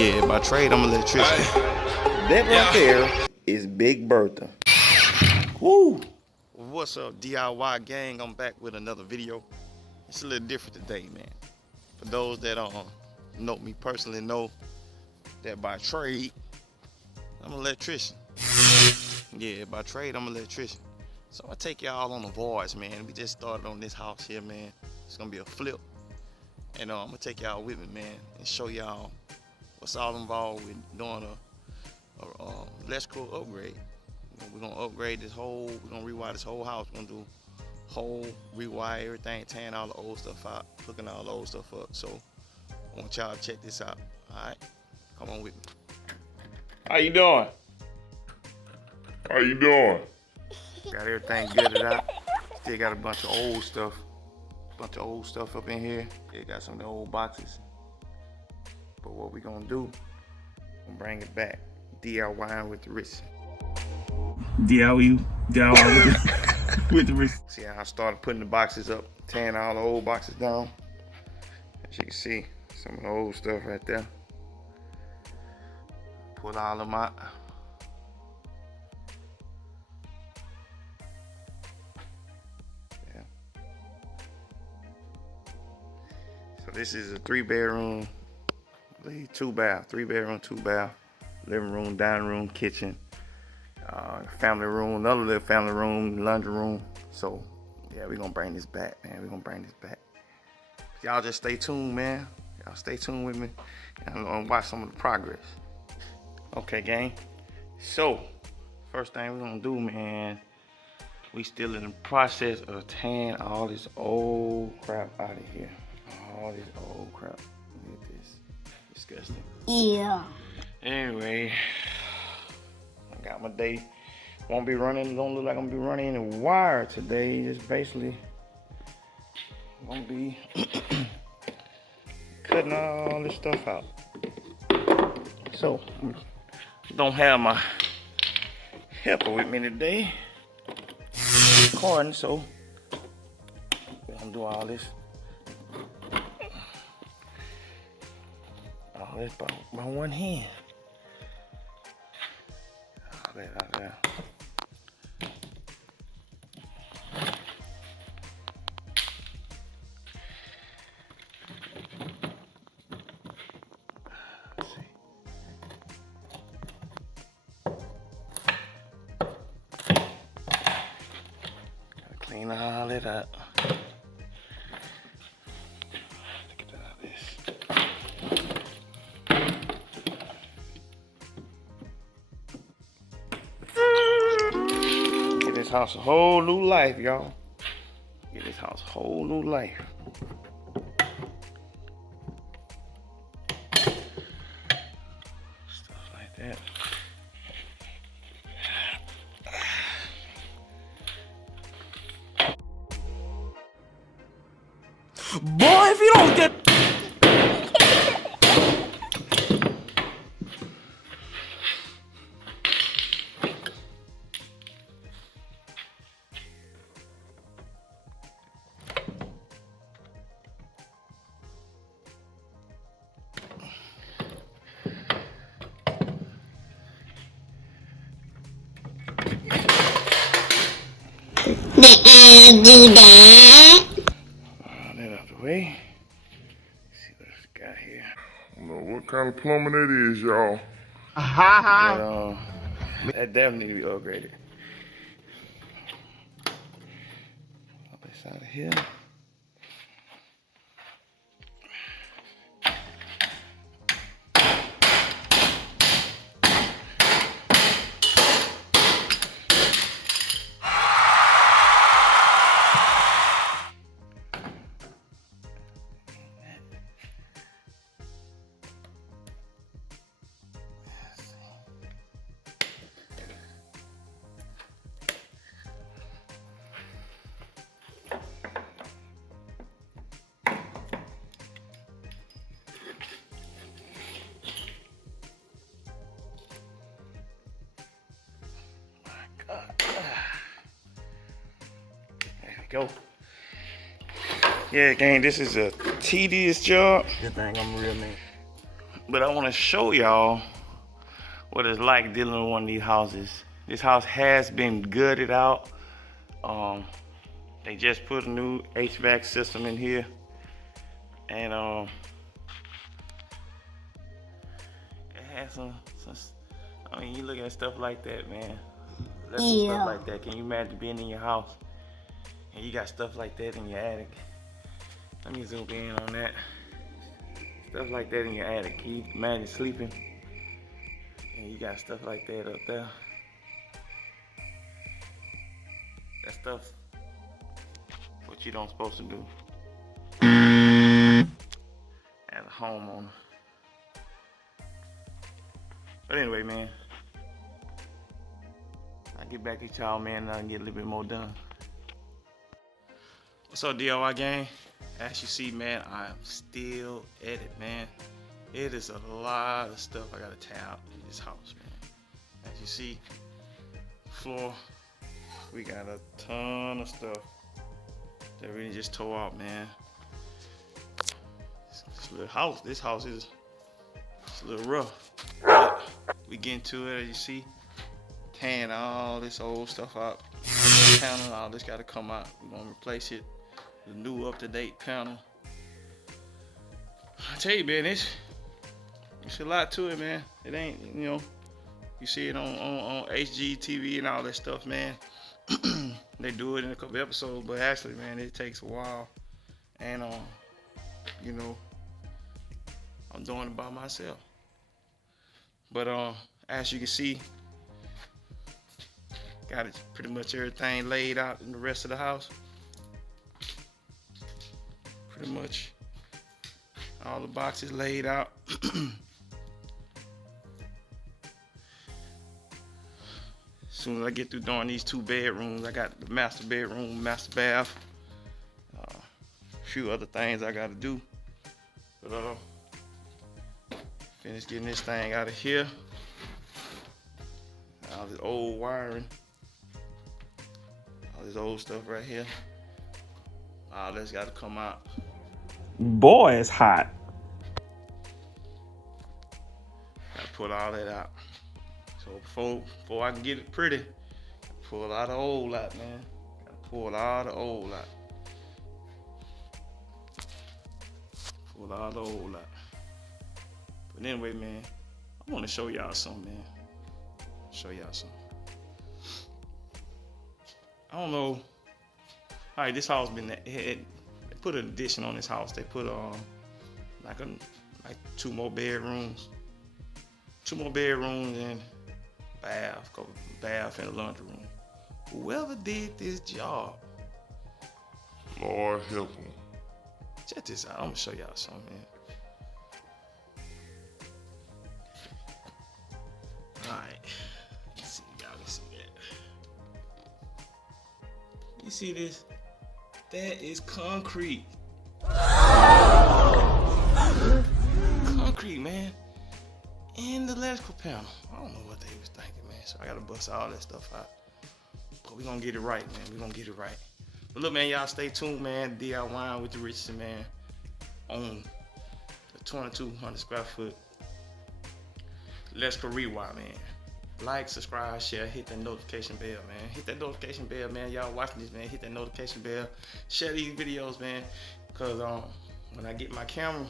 Yeah, by trade, I'm an electrician. That right there is Big Bertha. Woo! What's up, D.I.Y gang? I'm back with another video. It's a little different today, man. For those that know me personally, know that by trade, I'm an electrician. Yeah, by trade, I'm an electrician. So I take y'all on the voice, man. We just started on this house here, man. It's gonna be a flip. And I'm gonna take y'all with me, man, and show y'all what's all involved with doing a electrical upgrade. We're gonna upgrade this whole, we're gonna rewire this whole house. We're gonna do whole rewire everything, tearing all the old stuff out, hooking all the old stuff up. So I want y'all to check this out. Alright, come on with me. How you doing? How you doing? Got everything gutted out. Still got a bunch of old stuff. Up in here. It got some of the old boxes. But what we gonna do, we're gonna bring it back. DIY with the wrist. DIY with the wrist. See how I started putting the boxes up, tearing all the old boxes down. As you can see, some of the old stuff right there. Pull all of them out. Yeah. So this is a 3-bedroom, I believe 2-bath, 3-bedroom, 2-bath, living room, dining room, kitchen, family room, another little family room, laundry room. So yeah, we're gonna bring this back, man. We're gonna bring this back. Y'all just stay tuned, man. Y'all stay tuned with me. And I'm gonna watch some of the progress. Okay, gang. So first thing we're gonna do, man, we still in the process of tearing all this old crap out of here. All this old crap. Look at this. Disgusting. Yeah. Anyway, I got my day. Won't be running, don't look like I'm gonna be running any wire today. Just basically gonna be cutting all this stuff out. So, don't have my helper with me today. Recording, so we're gonna do all this. All this by one hand. All that out there. Clean all that up. Get out of this. Get this house a whole new life, y'all. Get this house a whole new life. Stuff like that. Boy, if you don't get Do that. All that out the way. Let's see what else we got here. I don't know what kind of plumbing that is, y'all. But, that definitely need to be upgraded. Up this out of here. There we go. Yeah, gang, this is a tedious job. Good thing I'm a real man. But I want to show y'all what it's like dealing with one of these houses. This house has been gutted out. They just put a new HVAC system in here, and it has some. I mean, you look at stuff like that, man. Stuff like that. Can you imagine being in your house and you got stuff like that in your attic? Let me zoom in on that. Stuff like that in your attic. Can you imagine sleeping and you got stuff like that up there? That stuff, what you don't supposed to do as a homeowner. But anyway, man, I'll get back to y'all, man, and I'll get a little bit more done. What's up, D.I.Y gang? As you see, man, I'm still at it, man. It is a lot of stuff I gotta tear out in this house, man. As you see, floor, we got a ton of stuff that really just tore out, man. This little house, is a little rough. But we get into it, as you see, tearing all this old stuff out. Panel, all this gotta come out. We're gonna replace it with a new up-to-date panel. I tell you, man, it's a lot to it, man. It ain't, you know, you see it on HGTV and all that stuff, man. They do it in a couple episodes, but actually, man, it takes a while. And you know, I'm doing it by myself. But as you can see, got it pretty much everything laid out in the rest of the house. Pretty much all the boxes laid out. As soon as I get through doing these 2 bedrooms, I got the master bedroom, master bath, a few other things I gotta do. But finish getting this thing out of here. All this old wiring, all this old stuff right here. All that's gotta come out. Boy, it's hot. Gotta put all that out. So before I can get it pretty, pull out the old lot, man. Gotta pull out the old lot. Pull out the old lot. But anyway, man, I want to show y'all something, man. Show y'all something. I don't know. All right, this house they put an addition on this house. They put like 2 more bedrooms. 2 more bedrooms and bath and a laundry room. Whoever did this job, Lord help him. check this out. I'm gonna show y'all something, man. All right, let's see, y'all can see that. You see this? That is concrete. Concrete, man. And the electrical panel. I don't know what they was thinking, man. So I gotta bust all that stuff out. But we gonna get it right, man. We gonna get it right. But look, man, y'all stay tuned, man. D.I.Y with the Richardson, man. On the 2,200 square foot electrical rewire, man. Like, subscribe, share, hit that notification bell, man. Hit that notification bell, man. Y'all watching this, man. Hit that notification bell. Share these videos, man. Cause when I get my camera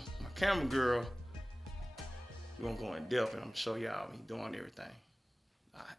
girl, we're gonna go in depth and I'm gonna show y'all me doing everything. All right.